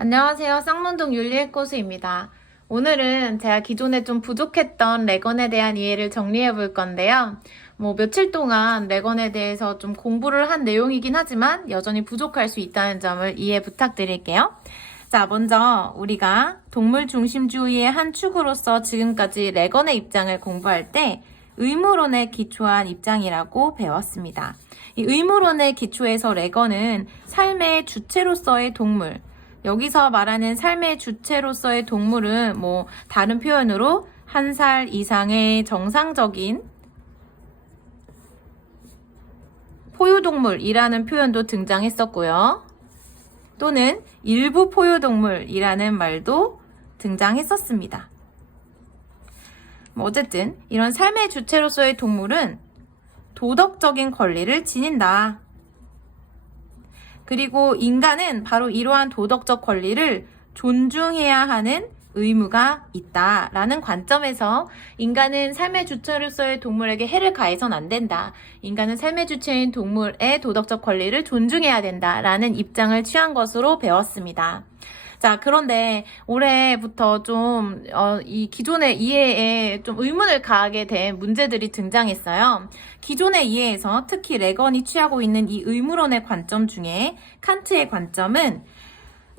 안녕하세요. 쌍문동 율리의 꼬수입니다. 오늘은 제가 기존에 좀 부족했던 레건에 대한 이해를 정리해 볼 건데요. 며칠 동안 레건에 대해서 좀 공부를 한 내용이긴 하지만 여전히 부족할 수 있다는 점을 이해 부탁드릴게요. 자, 먼저 우리가 동물 중심주의의 한 축으로서 지금까지 레건의 입장을 공부할 때 의무론에 기초한 입장이라고 배웠습니다. 이 의무론의 기초에서 레건은 삶의 주체로서의 동물, 여기서 말하는 삶의 주체로서의 동물은 다른 표현으로 1살 이상의 정상적인 포유동물이라는 표현도 등장했었고요. 또는 일부 포유동물이라는 말도 등장했었습니다. 어쨌든 이런 삶의 주체로서의 동물은 도덕적인 권리를 지닌다. 그리고 인간은 바로 이러한 도덕적 권리를 존중해야 하는 의무가 있다라는 관점에서 인간은 삶의 주체로서의 동물에게 해를 가해서는 안 된다. 인간은 삶의 주체인 동물의 도덕적 권리를 존중해야 된다라는 입장을 취한 것으로 배웠습니다. 자, 그런데 올해부터 이 기존의 이해에 좀 의문을 가하게 된 문제들이 등장했어요. 기존의 이해에서 특히 레건이 취하고 있는 이 의무론의 관점 중에 칸트의 관점은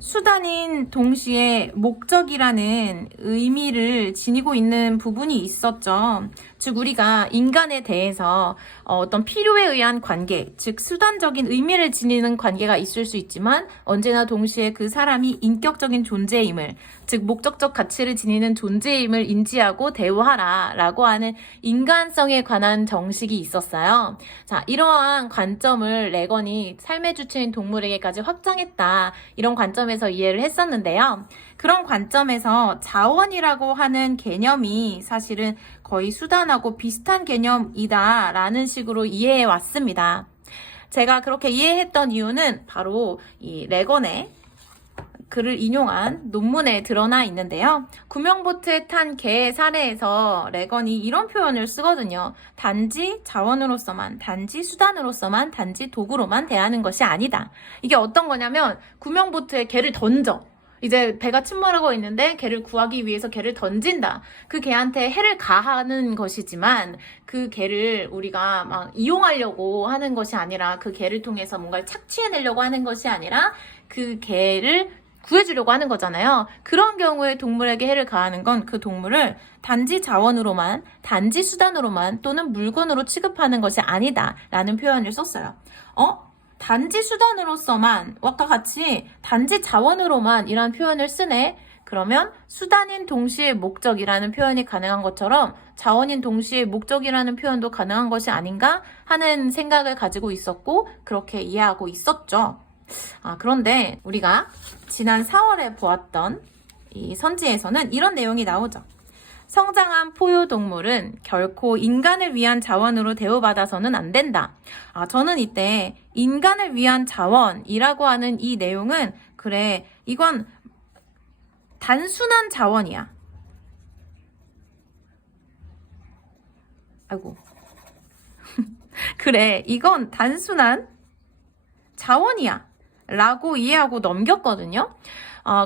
수단인 동시에 목적이라는 의미를 지니고 있는 부분이 있었죠. 즉 우리가 인간에 대해서 어떤 필요에 의한 관계, 즉 수단적인 의미를 지니는 관계가 있을 수 있지만 언제나 동시에 그 사람이 인격적인 존재임을, 즉 목적적 가치를 지니는 존재임을 인지하고 대우하라 라고 하는 인간성에 관한 정식이 있었어요. 자, 이러한 관점을 레건이 삶의 주체인 동물에게까지 확장했다. 이런 관점에서 이해를 했었는데요. 그런 관점에서 자원이라고 하는 개념이 사실은 거의 수단하고 비슷한 개념이다 라는 식으로 이해해 왔습니다. 제가 그렇게 이해했던 이유는 바로 이 레건의 글을 인용한 논문에 드러나 있는데요. 구명보트에 탄 개의 사례에서 레건이 이런 표현을 쓰거든요. 단지 자원으로서만, 단지 수단으로서만, 단지 도구로만 대하는 것이 아니다. 이게 어떤 거냐면 구명보트에 개를 던져. 이제 배가 침몰하고 있는데 개를 구하기 위해서 개를 던진다. 그 개한테 해를 가하는 것이지만 그 개를 우리가 막 이용하려고 하는 것이 아니라 그 개를 통해서 뭔가를 착취해내려고 하는 것이 아니라 그 개를 구해주려고 하는 거잖아요. 그런 경우에 동물에게 해를 가하는 건 그 동물을 단지 자원으로만, 단지 수단으로만 또는 물건으로 취급하는 것이 아니다 라는 표현을 썼어요. 단지 수단으로서만, 아까 같이 단지 자원으로만 이란 표현을 쓰네. 그러면 수단인 동시에 목적이라는 표현이 가능한 것처럼 자원인 동시에 목적이라는 표현도 가능한 것이 아닌가 하는 생각을 가지고 있었고 그렇게 이해하고 있었죠. 그런데 우리가 지난 4월에 보았던 이 선지에서는 이런 내용이 나오죠. 성장한 포유동물은 결코 인간을 위한 자원으로 대우받아서는 안 된다. 저는 이때 인간을 위한 자원이라고 하는 이 내용은 그래, 이건 단순한 자원이야. 아이고. 그래, 이건 단순한 자원이야. 라고 이해하고 넘겼거든요.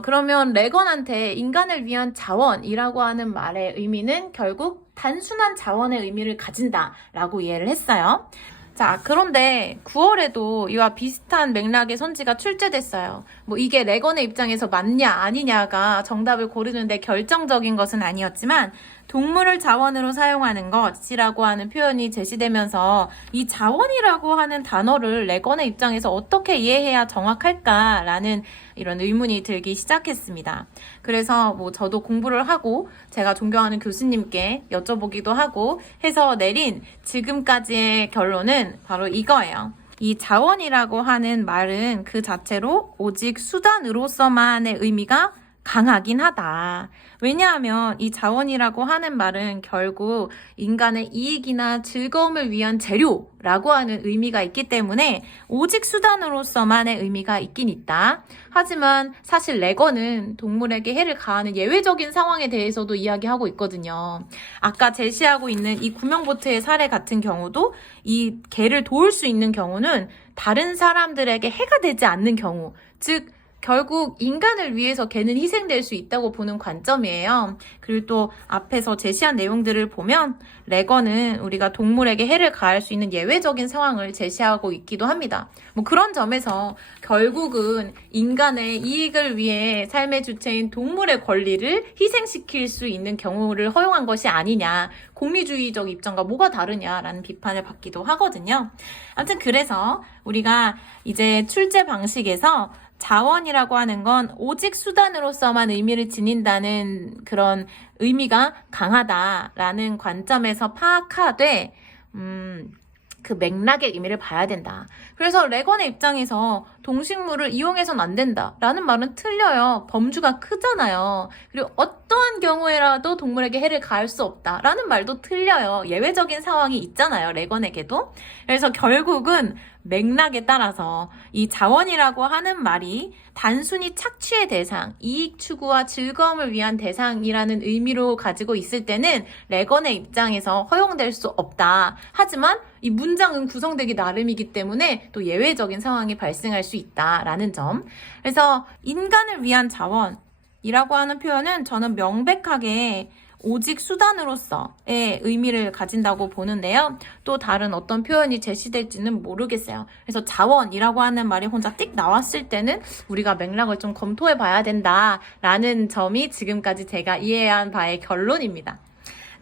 그러면 레건한테 인간을 위한 자원이라고 하는 말의 의미는 결국 단순한 자원의 의미를 가진다라고 이해를 했어요. 자, 그런데 9월에도 이와 비슷한 맥락의 선지가 출제됐어요. 이게 레건의 입장에서 맞냐 아니냐가 정답을 고르는데 결정적인 것은 아니었지만 동물을 자원으로 사용하는 것이라고 하는 표현이 제시되면서 이 자원이라고 하는 단어를 레건의 입장에서 어떻게 이해해야 정확할까라는 이런 의문이 들기 시작했습니다. 그래서 저도 공부를 하고 제가 존경하는 교수님께 여쭤보기도 하고 해서 내린 지금까지의 결론은 바로 이거예요. 이 자원이라고 하는 말은 그 자체로 오직 수단으로서만의 의미가 강하긴 하다. 왜냐하면 이 자원이라고 하는 말은 결국 인간의 이익이나 즐거움을 위한 재료라고 하는 의미가 있기 때문에 오직 수단으로서만의 의미가 있긴 있다. 하지만 사실 레건은 동물에게 해를 가하는 예외적인 상황에 대해서도 이야기하고 있거든요. 아까 제시하고 있는 이 구명보트의 사례 같은 경우도 이 개를 도울 수 있는 경우는 다른 사람들에게 해가 되지 않는 경우, 즉 결국 인간을 위해서 개는 희생될 수 있다고 보는 관점이에요. 그리고 또 앞에서 제시한 내용들을 보면 레건은 우리가 동물에게 해를 가할 수 있는 예외적인 상황을 제시하고 있기도 합니다. 뭐 그런 점에서 결국은 인간의 이익을 위해 삶의 주체인 동물의 권리를 희생시킬 수 있는 경우를 허용한 것이 아니냐, 공리주의적 입장과 뭐가 다르냐라는 비판을 받기도 하거든요. 아무튼 그래서 우리가 이제 출제 방식에서 자원이라고 하는 건 오직 수단으로서만 의미를 지닌다는 그런 의미가 강하다라는 관점에서 파악하되 그 맥락의 의미를 봐야 된다. 그래서 레건의 입장에서 동식물을 이용해서는 안 된다라는 말은 틀려요. 범주가 크잖아요. 그리고 어떠한 경우에라도 동물에게 해를 가할 수 없다라는 말도 틀려요. 예외적인 상황이 있잖아요. 레건에게도. 그래서 결국은 맥락에 따라서 이 자원이라고 하는 말이 단순히 착취의 대상, 이익 추구와 즐거움을 위한 대상이라는 의미로 가지고 있을 때는 레건의 입장에서 허용될 수 없다. 하지만 이 문장은 구성되기 나름이기 때문에 또 예외적인 상황이 발생할 수 있다라는 점. 그래서 인간을 위한 자원이라고 하는 표현은 저는 명백하게 오직 수단으로서의 의미를 가진다고 보는데요. 또 다른 어떤 표현이 제시될지는 모르겠어요. 그래서 자원이라고 하는 말이 혼자 띡 나왔을 때는 우리가 맥락을 좀 검토해 봐야 된다라는 점이 지금까지 제가 이해한 바의 결론입니다.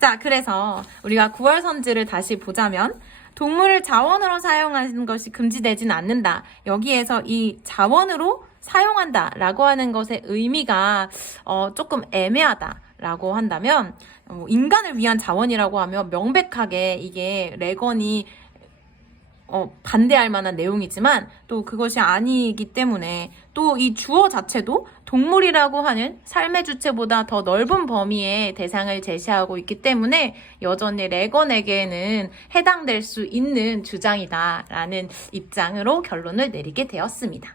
자, 그래서 우리가 구월선지를 다시 보자면 동물을 자원으로 사용하는 것이 금지되진 않는다. 여기에서 이 자원으로 사용한다라고 하는 것의 의미가 조금 애매하다라고 한다면 인간을 위한 자원이라고 하면 명백하게 이게 레건이 반대할 만한 내용이지만 또 그것이 아니기 때문에 또 이 주어 자체도 동물이라고 하는 삶의 주체보다 더 넓은 범위의 대상을 제시하고 있기 때문에 여전히 레건에게는 해당될 수 있는 주장이다라는 입장으로 결론을 내리게 되었습니다.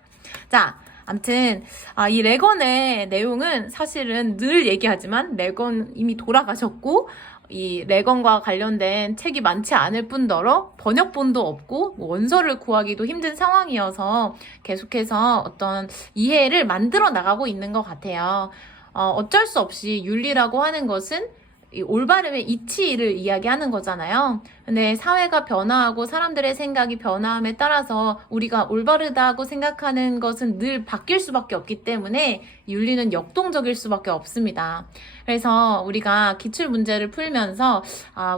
자, 아무튼 이 레건의 내용은 사실은 늘 얘기하지만 레건 이미 돌아가셨고 이 레건과 관련된 책이 많지 않을 뿐더러 번역본도 없고 원서를 구하기도 힘든 상황이어서 계속해서 어떤 이해를 만들어 나가고 있는 것 같아요. 어쩔 수 없이 윤리라고 하는 것은 이 올바름의 이치를 이야기하는 거잖아요. 근데 사회가 변화하고 사람들의 생각이 변화함에 따라서 우리가 올바르다고 생각하는 것은 늘 바뀔 수밖에 없기 때문에 윤리는 역동적일 수밖에 없습니다. 그래서 우리가 기출문제를 풀면서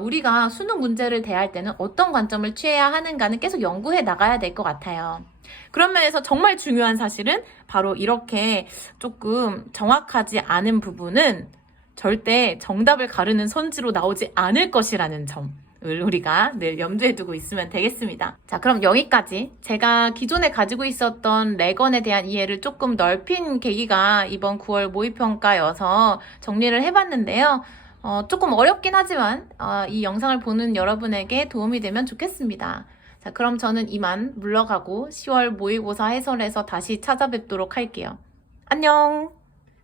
우리가 수능 문제를 대할 때는 어떤 관점을 취해야 하는가는 계속 연구해 나가야 될 것 같아요. 그런 면에서 정말 중요한 사실은 바로 이렇게 조금 정확하지 않은 부분은 절대 정답을 가르는 선지로 나오지 않을 것이라는 점을 우리가 늘 염두에 두고 있으면 되겠습니다. 자, 그럼 여기까지 제가 기존에 가지고 있었던 레건에 대한 이해를 조금 넓힌 계기가 이번 9월 모의평가여서 정리를 해봤는데요. 조금 어렵긴 하지만 이 영상을 보는 여러분에게 도움이 되면 좋겠습니다. 자, 그럼 저는 이만 물러가고 10월 모의고사 해설에서 다시 찾아뵙도록 할게요. 안녕!